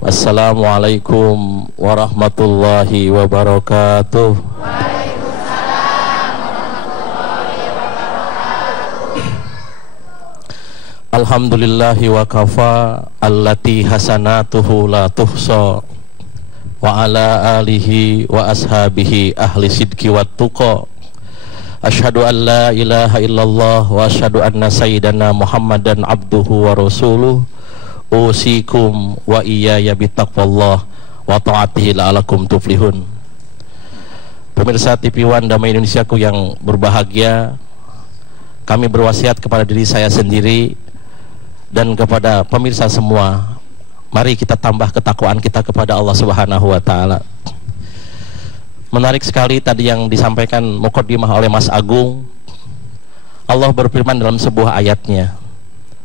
Assalamualaikum warahmatullahi wabarakatuh. Waalaikumsalam warahmatullahi wabarakatuh. Alhamdulillahi wa kafa allati hasanatuhu la tuhsa wa ala alihi wa ashabihi ahli sidki wa tuqa. Asyhadu an la ilaha illallah wa asyhadu anna sayyidana Muhammadan abduhu wa rasuluh. Usikum wa iyaya bittaqwallah wa ta'atihi la'alakum tuflihun. Pemirsa TV One Damai Indonesiaku yang berbahagia, kami berwasiat kepada diri saya sendiri dan kepada pemirsa semua, mari kita tambah ketakwaan kita kepada Allah Subhanahu wa taala. Menarik sekali tadi yang disampaikan muqaddimah oleh Mas Agung. Allah berfirman dalam sebuah ayatnya,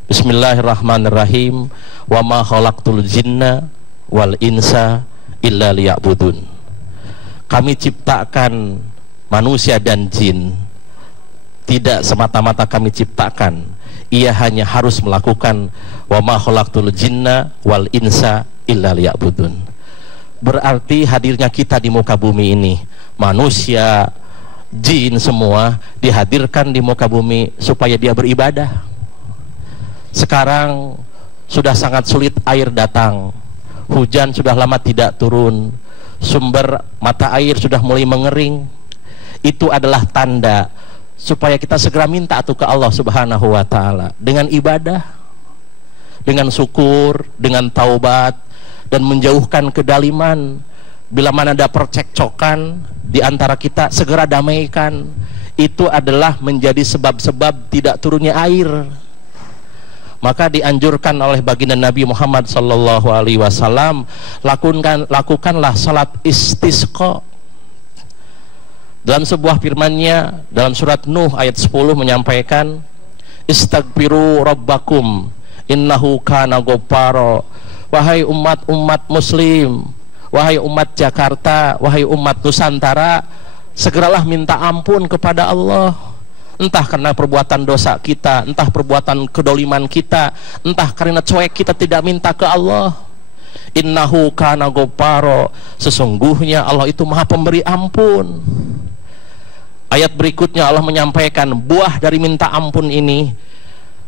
Bismillahirrahmanirrahim, wa ma khalaqtul jinna wal insa illa liya'budun. Kami ciptakan manusia dan jin tidak semata-mata kami ciptakan, ia hanya harus melakukan wa ma khalaqtul jinna wal insa illa liya'budun. Berarti hadirnya kita di muka bumi ini, manusia, jin semua dihadirkan di muka bumi supaya dia beribadah. Sekarang sudah sangat sulit air datang, hujan sudah lama tidak turun, sumber mata air sudah mulai mengering. Itu adalah tanda supaya kita segera minta ke Allah Subhanahu wa taala dengan ibadah, dengan syukur, dengan taubat, dan menjauhkan kedaliman. Bila mana ada percekcokan di antara kita, segera damaikan. Itu adalah menjadi sebab-sebab tidak turunnya air. Maka dianjurkan oleh baginda Nabi Muhammad sallallahu alaihi wasallam, lakukanlah salat istisqa. Dalam sebuah firman-Nya dalam surat Nuh ayat 10 menyampaikan, Istaghfiru rabbakum innahu kana ghaffara. Wahai umat-umat muslim, wahai umat Jakarta, wahai umat Nusantara, segeralah minta ampun kepada Allah. Entah karena perbuatan dosa kita, entah perbuatan kedoliman kita, entah karena cuek kita tidak minta ke Allah. Innahu kana ghaffara, sesungguhnya Allah itu maha pemberi ampun. Ayat berikutnya Allah menyampaikan buah dari minta ampun ini,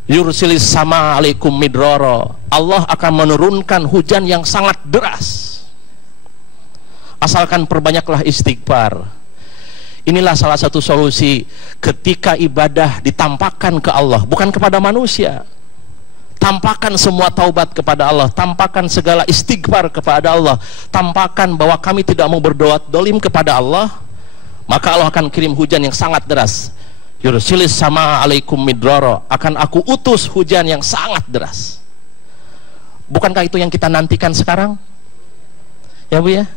yursilis sama alaikum midrara, Allah akan menurunkan hujan yang sangat deras. Asalkan perbanyaklah istighfar. Inilah salah satu solusi ketika ibadah ditampakkan ke Allah, bukan kepada manusia. Tampakkan semua taubat kepada Allah, tampakkan segala istighfar kepada Allah, tampakkan bahwa kami tidak mau berdoa dolim kepada Allah, maka Allah akan kirim hujan yang sangat deras. Yursilis sama alaikum midrara, akan aku utus hujan yang sangat deras. Bukankah itu yang kita nantikan sekarang? Ya Bu ya?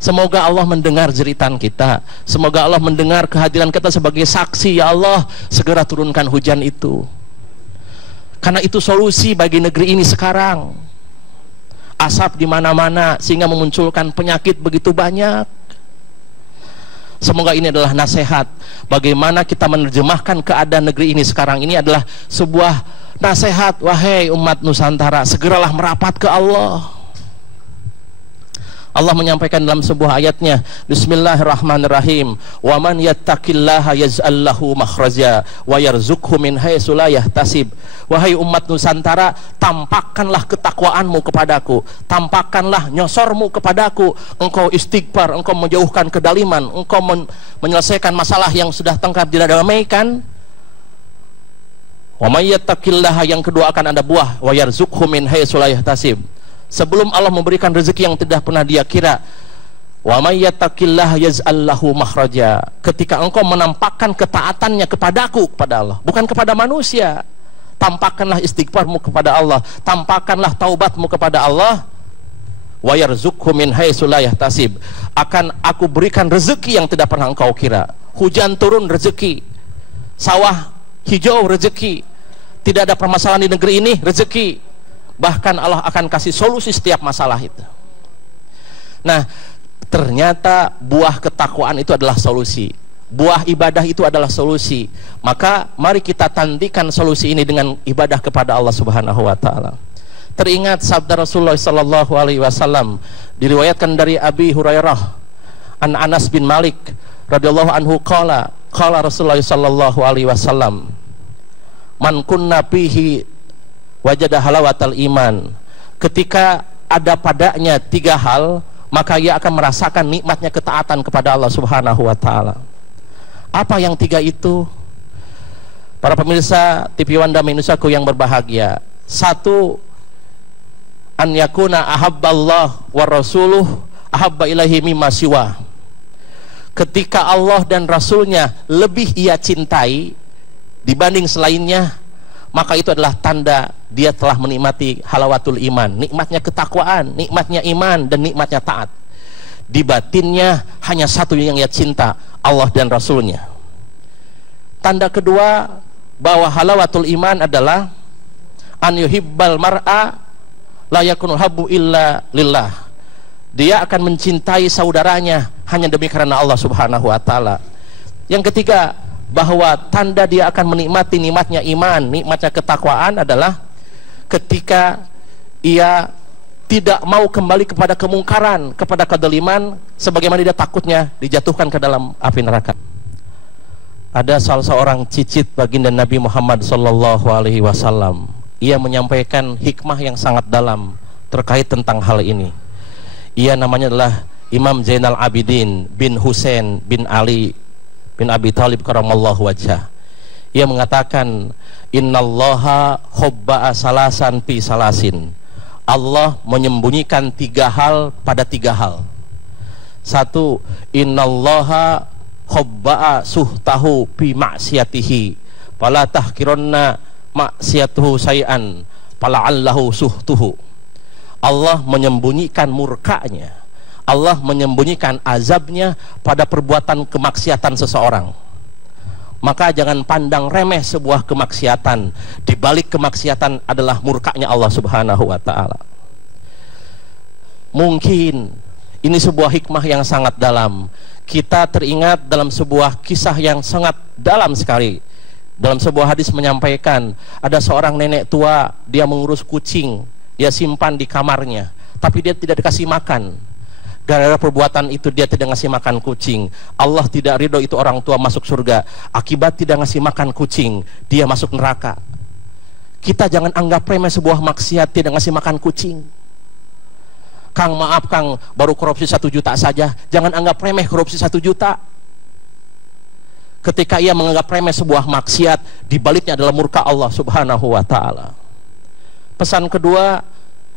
Semoga Allah mendengar jeritan kita, semoga Allah mendengar kehadiran kita sebagai saksi. Ya Allah, segera turunkan hujan itu, karena itu solusi bagi negeri ini sekarang. Asap di mana-mana sehingga memunculkan penyakit begitu banyak. Semoga ini adalah nasihat bagaimana kita menerjemahkan keadaan negeri ini sekarang. Ini adalah sebuah nasihat, wahai umat Nusantara, segeralah merapat ke Allah. Allah menyampaikan dalam sebuah ayatnya, Bismillahirrahmanirrahim, wa man yattaqillaha yaj'al lahu makhraja wa yarzuqhu min haitsu la yahtasib. Wahai umat Nusantara, tampakkanlah ketakwaanmu kepadaku, tampakkanlah nyosormu kepadaku. Engkau istighfar, engkau menjauhkan kedaliman, engkau menyelesaikan masalah yang sudah tengkar tidak damaikan. Wa may yattaqillaha, yang kedua akan ada buah, wa yarzuqhu min haitsu la yahtasib. Sebelum Allah memberikan rezeki yang tidak pernah dia kira, wa may yattaqillaha yaj'al lahu makhraja, ketika engkau menampakkan ketaatannya kepadaku, kepada Allah, bukan kepada manusia. Tampakkanlah istighfarmu kepada Allah, tampakkanlah taubatmu kepada Allah. Wa yarzuqhu min haitsu la yahtasib, akan aku berikan rezeki yang tidak pernah engkau kira. Hujan turun, rezeki. Sawah hijau, rezeki. Tidak ada permasalahan di negeri ini, rezeki. Bahkan Allah akan kasih solusi setiap masalah itu. Nah, ternyata buah ketakwaan itu adalah solusi. Buah ibadah itu adalah solusi. Maka mari kita tantikan solusi ini dengan ibadah kepada Allah Subhanahu wa taala. teringat sabda Rasulullah sallallahu alaihi wasallam, diriwayatkan dari Abi Hurairah an Anas bin Malik radhiyallahu anhu qala Rasulullah sallallahu alaihi wasallam, man kunna fihi wajada halawatal iman. Ketika ada padanya 3 hal, maka ia akan merasakan nikmatnya ketaatan kepada Allah Subhanahu wa taala. Apa yang 3 itu? Para pemirsa TV Wanda Indonesiaku yang berbahagia. 1, an yakuna ahabballah wa rasuluh ahabba ilaihi mimma siwa. Ketika Allah dan Rasulnya lebih ia cintai dibanding selainnya, maka itu adalah tanda dia telah menikmati halawatul iman, nikmatnya ketakwaan, nikmatnya iman, dan nikmatnya taat. Di batinnya hanya satu yang ia cinta, Allah dan Rasulnya. Tanda kedua bahwa halawatul iman adalah an yuhibbal mar'a la yakunu habbu illa lillah. Dia akan mencintai saudaranya hanya demi karena Allah Subhanahu wa taala. Yang ketiga, bahwa tanda dia akan menikmati nikmatnya iman, nikmatnya ketakwaan adalah ketika ia tidak mau kembali kepada kemungkaran, kepada kedoliman, sebagaimana dia takutnya dijatuhkan ke dalam api neraka. Ada salah seorang cicit baginda Nabi Muhammad sallallahu alaihi wasallam. Ia menyampaikan hikmah yang sangat dalam terkait tentang hal ini. Ia namanya adalah Imam Zainal Abidin bin Husain bin Ali bin Abi Thalib karamallahu wajhah. Ia mengatakan, innallaha hobba'a salasan fi salasin. Allah menyembunyikan 3 hal pada 3 hal. 1, innallaha hobba'a suhtahu fi ma'siyatihi fala tahkironna ma'siyatuhu say'an fala'allahu suhtuhu. Allah menyembunyikan murkanya, Allah menyembunyikan azabnya pada perbuatan kemaksiatan seseorang. Maka jangan pandang remeh sebuah kemaksiatan. Di balik kemaksiatan adalah murkanya Allah Subhanahu wa taala. Mungkin ini sebuah hikmah yang sangat dalam. Kita teringat dalam sebuah kisah yang sangat dalam sekali. Dalam sebuah hadis menyampaikan, ada seorang nenek tua, dia mengurus kucing, dia simpan di kamarnya, tapi dia tidak dikasih makan. Gara-gara perbuatan itu dia tidak ngasih makan kucing. Allah tidak ridho itu orang tua masuk surga. Akibat tidak ngasih makan kucing, dia masuk neraka. Kita jangan anggap remeh sebuah maksiat tidak ngasih makan kucing. Kang, maaf Kang, baru korupsi 1 juta saja. Jangan anggap remeh korupsi 1 juta. Ketika ia menganggap remeh sebuah maksiat, di baliknya adalah murka Allah Subhanahu wa taala. Pesan kedua,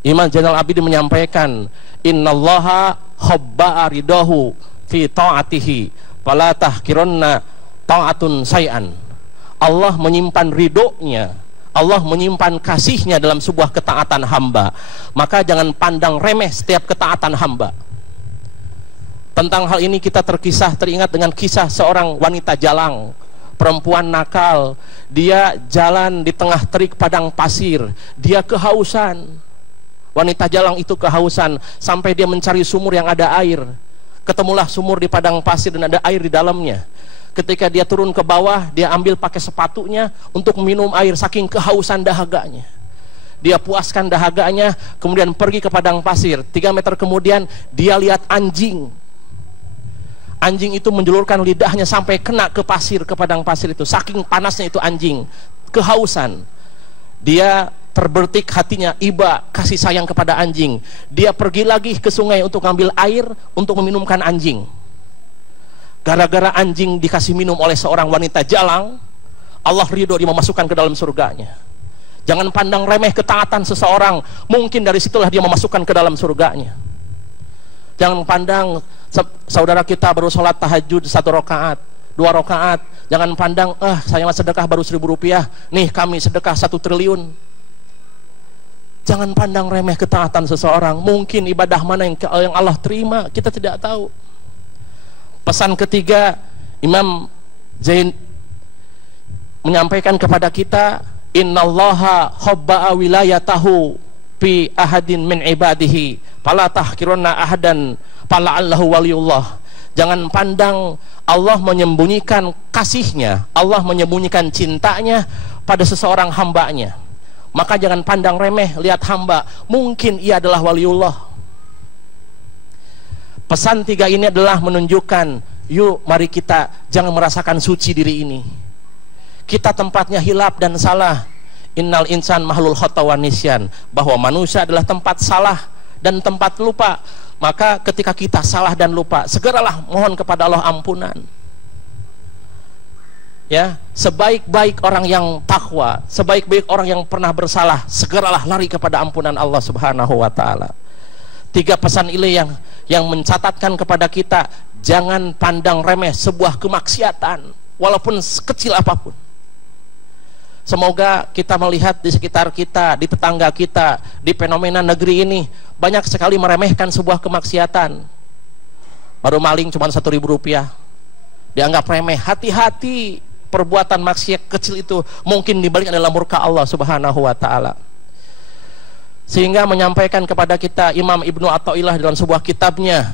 Imam Zainal Abidin menyampaikan, innallaha hobba'a ridahu fi ta'atihi fala tahkironna ta'atun say'an. Allah menyimpan ridhonya, Allah menyimpan kasihnya dalam sebuah ketaatan hamba. Maka jangan pandang remeh setiap ketaatan hamba. Tentang hal ini kita teringat dengan kisah seorang wanita jalang, perempuan nakal. Dia jalan di tengah terik padang pasir, dia kehausan. Wanita jalang itu kehausan sampai dia mencari sumur yang ada air. Ketemulah sumur di padang pasir dan ada air di dalamnya. Ketika dia turun ke bawah, dia ambil pakai sepatunya untuk minum air saking kehausan dahaganya. Dia puaskan dahaganya, kemudian pergi ke padang pasir. 3 meter kemudian dia lihat anjing. Anjing itu menjulurkan lidahnya sampai kena ke pasir, ke padang pasir itu. Saking panasnya itu anjing, kehausan. Dia terbertik hatinya, iba kasih sayang kepada anjing. Dia pergi lagi ke sungai untuk ngambil air untuk meminumkan anjing. Gara-gara anjing dikasih minum oleh seorang wanita jalang, Allah ridho dia memasukkan ke dalam surganya. Jangan pandang remeh ketaatan seseorang, mungkin dari situlah dia memasukkan ke dalam surganya. Jangan pandang saudara kita baru sholat tahajud 1 rakaat, 2 rakaat. Jangan pandang, saya sedekah baru 1.000 rupiah, nih kami sedekah 1 triliun. Jangan pandang remeh ketaatan seseorang. Mungkin ibadah mana yang Allah terima, kita tidak tahu. Pesan ketiga, Imam Zain menyampaikan kepada kita, innallaha hobba'a wilayatahu fi ahadin min ibadihi fala tahkirunna ahadan fala'allahu waliyullah. Jangan pandang Allah menyembunyikan kasihnya, Allah menyembunyikan cintanya pada seseorang hambanya. Maka jangan pandang remeh, lihat hamba, mungkin ia adalah waliullah. Pesan 3 ini adalah menunjukkan, yuk mari kita jangan merasakan suci diri ini. Kita tempatnya hilaf dan salah. Innal insan mahlul khata wa nisyan, bahwa manusia adalah tempat salah dan tempat lupa. Maka ketika kita salah dan lupa, segeralah mohon kepada Allah ampunan. Ya, sebaik-baik orang yang takwa, sebaik-baik orang yang pernah bersalah, segeralah lari kepada ampunan Allah Subhanahu wa taala. 3 pesan ini yang mencatatkan kepada kita, jangan pandang remeh sebuah kemaksiatan walaupun sekecil apapun. Semoga kita melihat di sekitar kita, di tetangga kita, di fenomena negeri ini, banyak sekali meremehkan sebuah kemaksiatan. Baru maling cuma 1.000 rupiah, dianggap remeh. Hati-hati, perbuatan maksiat kecil itu mungkin dibalik adalah murka Allah Subhanahu wa taala. Sehingga menyampaikan kepada kita Imam Ibnu Athaillah dalam sebuah kitabnya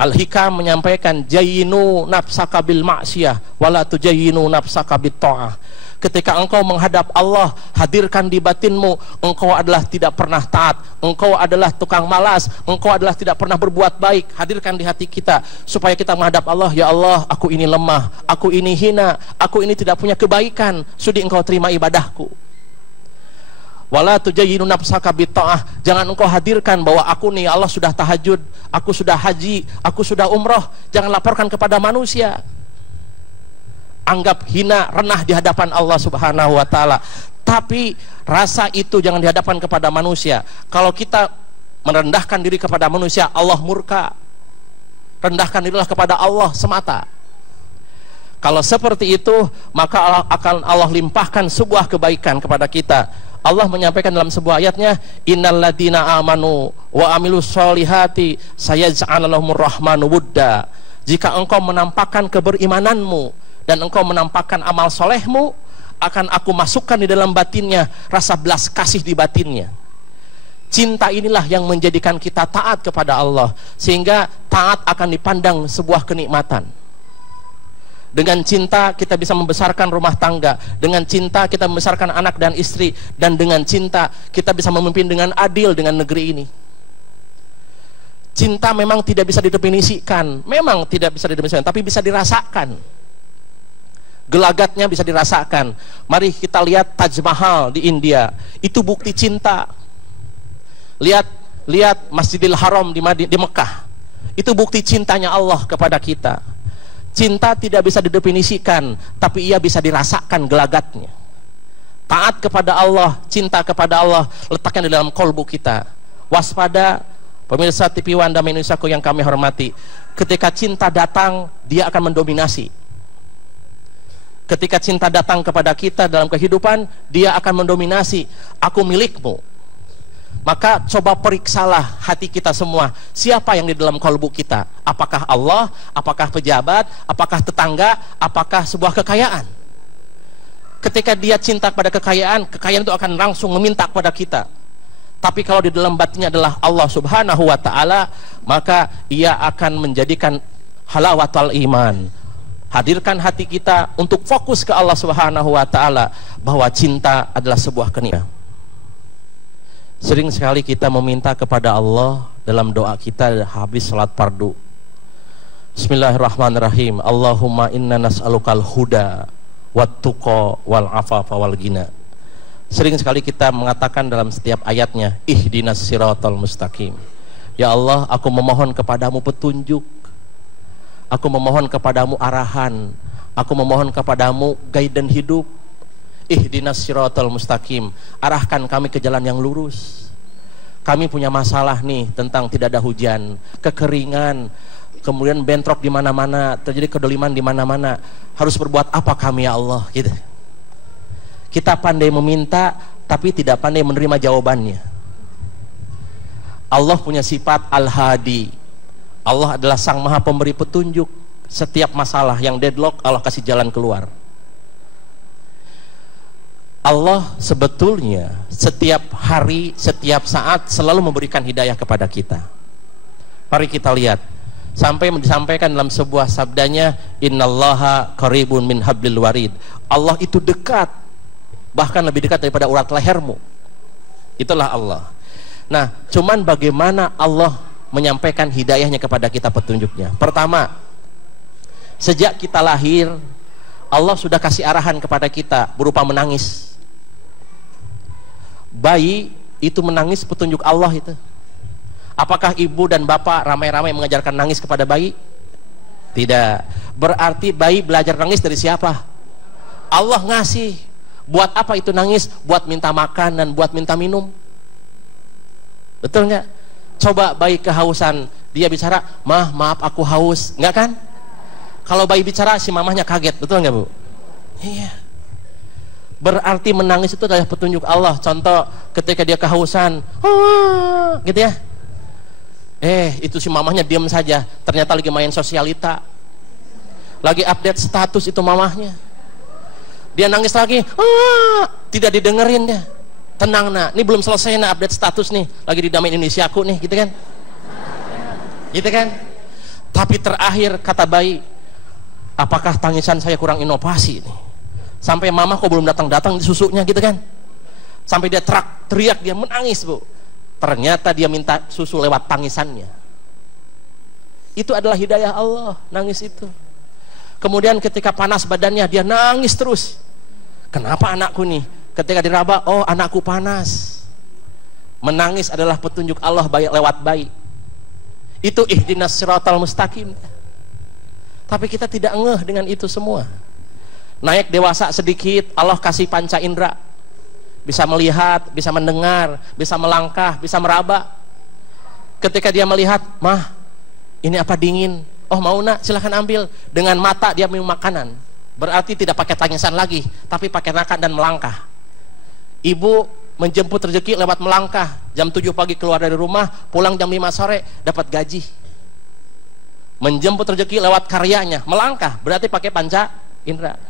Al-Hikam menyampaikan, jayyinu nafsaka bil ma'siyah wala tujayyinu nafsaka bit ta'ah. Ketika engkau menghadap Allah, hadirkan di batinmu, engkau adalah tidak pernah taat, engkau adalah tukang malas, engkau adalah tidak pernah berbuat baik. Hadirkan di hati kita supaya kita menghadap Allah, ya Allah, aku ini lemah, aku ini hina, aku ini tidak punya kebaikan, sudi engkau terima ibadahku. Wala tujayyinu nafsaka bitta'ah, jangan engkau hadirkan bahwa aku nih Allah sudah tahajud, aku sudah haji, aku sudah umroh. Jangan laporkan kepada manusia. Anggap hina, renah di hadapan Allah Subhanahu wa taala. Tapi rasa itu jangan dihadapkan kepada manusia. Kalau kita merendahkan diri kepada manusia, Allah murka. Rendahkan dirilah kepada Allah semata. Kalau seperti itu, maka akan Allah limpahkan sebuah kebaikan kepada kita. Allah menyampaikan dalam sebuah ayatnya, innalladzina amanu wa amilus solihati sayaj'al lahumur rahmanu wudda. Jika engkau menampakkan keberimananmu dan engkau menampakkan amal solehmu, akan aku masukkan di dalam batinnya rasa belas kasih di batinnya. Cinta inilah yang menjadikan kita taat kepada Allah, sehingga taat akan dipandang sebuah kenikmatan. Dengan cinta kita bisa membesarkan rumah tangga, dengan cinta kita membesarkan anak dan istri, dan dengan cinta kita bisa memimpin dengan adil dengan negeri ini. Cinta memang tidak bisa didefinisikan, tapi bisa dirasakan. Gelagatnya bisa dirasakan. Mari kita lihat Taj Mahal di India, itu bukti cinta. Lihat Masjidil Haram di Mekah, itu bukti cintanya Allah kepada kita. Cinta tidak bisa didefinisikan, tapi ia bisa dirasakan gelagatnya. Taat kepada Allah, cinta kepada Allah, letakkan di dalam kolbu kita. Waspada pemirsa TV Wanda Indonesiaku yang kami hormati, ketika cinta datang, dia akan mendominasi. Ketika cinta datang kepada kita dalam kehidupan, dia akan mendominasi. Aku milikmu. Maka coba periksalah hati kita semua, siapa yang di dalam kalbu kita? Apakah Allah, apakah pejabat, apakah tetangga, apakah sebuah kekayaan? Ketika dia cinta kepada kekayaan, kekayaan itu akan langsung meminta kepada kita. Tapi kalau di dalam batinnya adalah Allah Subhanahu wa taala, maka ia akan menjadikan halawatul iman. Hadirkan hati kita untuk fokus ke Allah Subhanahu wa taala, bahwa cinta adalah sebuah kenikmatan. Sering sekali kita meminta kepada Allah dalam doa kita habis salat fardu. Bismillahirrahmanirrahim. Allahumma inna nas'alukal huda wat tuqa wal afafa wal ghina. Sering sekali kita mengatakan dalam setiap ayatnya, ihdinas siratal mustaqim. Ya Allah, aku memohon kepadamu petunjuk. Aku memohon kepadamu arahan. Aku memohon kepadamu guidance hidup. Ihdinas siratal mustaqim. Arahkan kami ke jalan yang lurus. Kami punya masalah nih tentang tidak ada hujan, kekeringan, kemudian bentrok di mana-mana, terjadi kedoliman di mana-mana. Harus berbuat apa kami ya Allah? Gitu. Kita pandai meminta, tapi tidak pandai menerima jawabannya. Allah punya sifat Al-Hadi. Allah adalah sang maha pemberi petunjuk. Setiap masalah yang deadlock, Allah kasih jalan keluar. Allah sebetulnya setiap hari, setiap saat selalu memberikan hidayah kepada kita. Mari kita lihat, sampai disampaikan dalam sebuah sabdanya, innallaha qaribun min hablil warid. Allah itu dekat, bahkan lebih dekat daripada urat lehermu. Itulah Allah. Nah, cuman bagaimana Allah menyampaikan hidayahnya kepada kita, petunjuknya? Pertama, sejak kita lahir, Allah sudah kasih arahan kepada kita berupa menangis. Bayi itu menangis, petunjuk Allah itu. Apakah ibu dan bapak ramai-ramai mengajarkan nangis kepada bayi? Tidak. Berarti bayi belajar nangis dari siapa? Allah ngasih. Buat apa itu nangis? Buat minta makan dan buat minta minum. Betul nggak? Coba bayi kehausan, dia bicara, "Mah, maaf aku haus." Nggak kan? Kalau bayi bicara, si mamahnya kaget. Betul nggak, Bu? Iya. Berarti menangis itu adalah petunjuk Allah. Contoh, ketika dia kehausan, gitu ya. Itu si mamahnya diam saja. Ternyata lagi main sosialita, lagi update status itu mamahnya. Dia nangis lagi, tidak didengerin dia. Tenang nak, ini belum selesai nak update status nih, lagi di Damai Indonesiaku nih, gitu kan? Gitu kan? Tapi terakhir kata bayi, apakah tangisan saya kurang inovasi nih? Sampai mama kok belum datang-datang di susunya, gitu kan? Sampai dia teriak, dia menangis, Bu. Ternyata dia minta susu lewat tangisannya. Itu adalah hidayah Allah, nangis itu. Kemudian ketika panas badannya, dia nangis terus. Kenapa anakku nih? Ketika diraba, oh anakku panas. Menangis adalah petunjuk Allah lewat bayi. Itu ihdinas siratal mustaqim. Tapi kita tidak ngeh dengan itu semua. Naik dewasa sedikit, Allah kasih panca indera. Bisa melihat, bisa mendengar, bisa melangkah, bisa meraba. Ketika dia melihat, "Mah, ini apa dingin?" "Oh mau nak, silahkan ambil." Dengan mata dia minum makanan. Berarti tidak pakai tangisan lagi, tapi pakai nakan dan melangkah. Ibu menjemput rezeki lewat melangkah. Jam 7 pagi keluar dari rumah, pulang jam 5 sore dapat gaji. Menjemput rezeki lewat karyanya, melangkah, berarti pakai panca indera.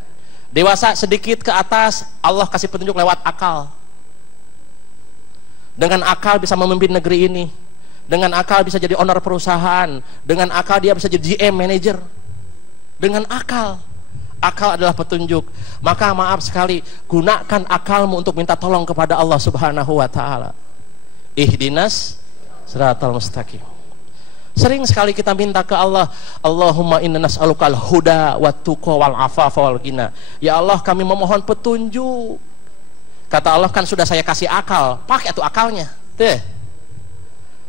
Dewasa sedikit ke atas, Allah kasih petunjuk lewat akal. Dengan akal bisa memimpin negeri ini. Dengan akal bisa jadi owner perusahaan. Dengan akal dia bisa jadi GM manager. Dengan akal. Akal adalah petunjuk. Maka maaf sekali, gunakan akalmu untuk minta tolong kepada Allah Subhanahu wa taala. Ihdinas siratal mustaqim. Sering sekali kita minta ke Allah, Allahumma inna nas'alukal huda wat tuqa wal afafa wal ghina. Ya Allah, kami memohon petunjuk. Kata Allah, kan sudah saya kasih akal, pakai atuh akalnya. Tuh.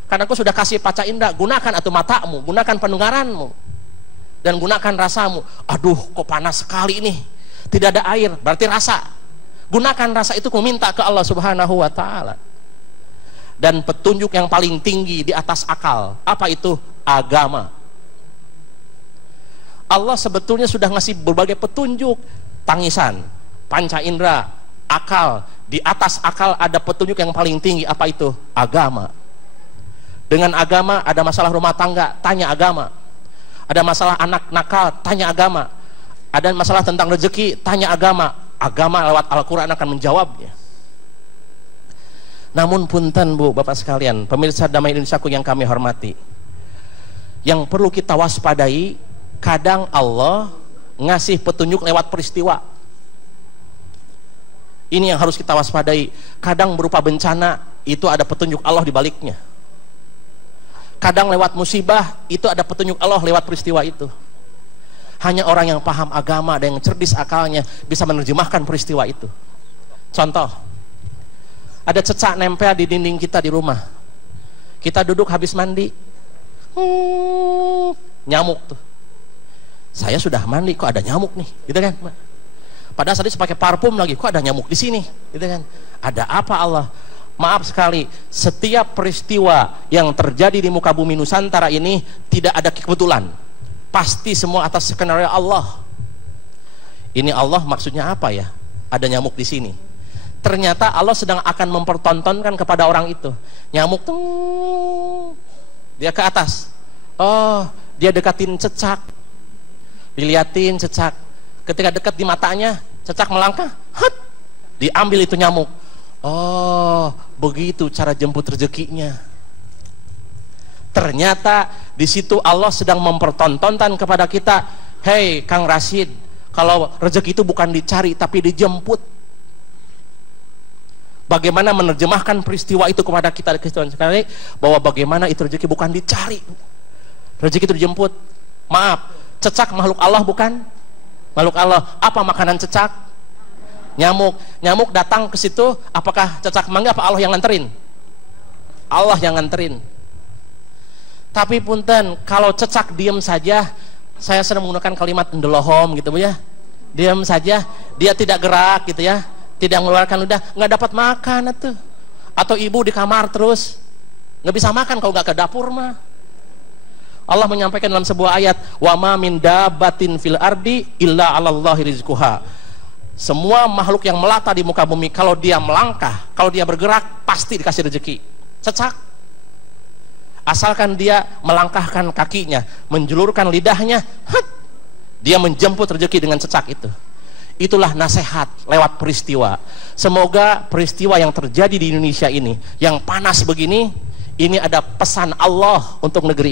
Karena aku sudah kasih panca indera, gunakan atuh matamu, gunakan pendengaranmu, dan gunakan rasamu. Aduh, kok panas sekali ini, tidak ada air, berarti rasa. Gunakan rasa itu meminta ke Allah Subhanahu wa taala. Dan petunjuk yang paling tinggi di atas akal, apa itu? Agama. Allah sebetulnya sudah ngasih berbagai petunjuk, tangisan, panca indera, akal. Di atas akal ada petunjuk yang paling tinggi, apa itu? Agama. Dengan agama ada masalah rumah tangga, tanya agama. Ada masalah anak nakal, tanya agama. Ada masalah tentang rezeki, tanya agama. Agama lewat Al-Quran akan menjawabnya. Namun punten Bu, Bapak sekalian, pemirsa Damai Indonesiaku yang kami hormati, yang perlu kita waspadai, kadang Allah ngasih petunjuk lewat peristiwa. Ini yang harus kita waspadai. Kadang berupa bencana, itu ada petunjuk Allah di baliknya. Kadang lewat musibah, itu ada petunjuk Allah lewat peristiwa itu. Hanya orang yang paham agama dan yang cerdas akalnya bisa menerjemahkan peristiwa itu. Contoh, ada cecak nempel di dinding kita di rumah. Kita duduk habis mandi, nyamuk tuh. Saya sudah mandi, kok ada nyamuk nih, gitu kan? Padahal tadi pakai parfum lagi, kok ada nyamuk di sini, gitu kan? Ada apa Allah? Maaf sekali, setiap peristiwa yang terjadi di muka bumi Nusantara ini tidak ada kebetulan. Pasti semua atas skenario Allah. Ini Allah maksudnya apa ya? Ada nyamuk di sini. Ternyata Allah sedang akan mempertontonkan kepada orang itu. Nyamuk tuh, dia ke atas. Oh, dia dekatin cecak. Diliatin cecak. Ketika dekat di matanya, cecak melangkah. Hat, diambil itu nyamuk. Oh, begitu cara jemput rezekinya. Ternyata di situ Allah sedang mempertontonkan kepada kita. Hei Kang Rashid, kalau rezeki itu bukan dicari tapi dijemput. bagaimana menerjemahkan peristiwa itu kepada kita sekali, bahwa bagaimana itu rezeki bukan dicari, rezeki itu dijemput. Maaf, cecak makhluk Allah bukan? Makhluk Allah. Apa makanan cecak? Nyamuk. Nyamuk datang ke situ, apakah cecak manggil apa Allah yang nganterin? Allah yang nganterin. Tapi punten, kalau cecak diam saja, saya sering menggunakan kalimat ndelohom gitu Bu ya. Diam saja, dia tidak gerak gitu ya, tidak mengeluarkan ludah, nggak dapat makan itu. Atau ibu di kamar terus nggak bisa makan kalau nggak ke dapur mah. Allah menyampaikan dalam sebuah ayat, wa ma min dabbatin fil ardi illa 'alallahi rizquha. Semua makhluk yang melata di muka bumi, kalau dia melangkah, kalau dia bergerak, pasti dikasih rezeki. Cecak, asalkan dia melangkahkan kakinya, menjulurkan lidahnya, dia menjemput rezeki dengan cecak itu. Itulah nasihat lewat peristiwa. Semoga peristiwa yang terjadi di Indonesia ini, yang panas begini, ini ada pesan Allah untuk negeri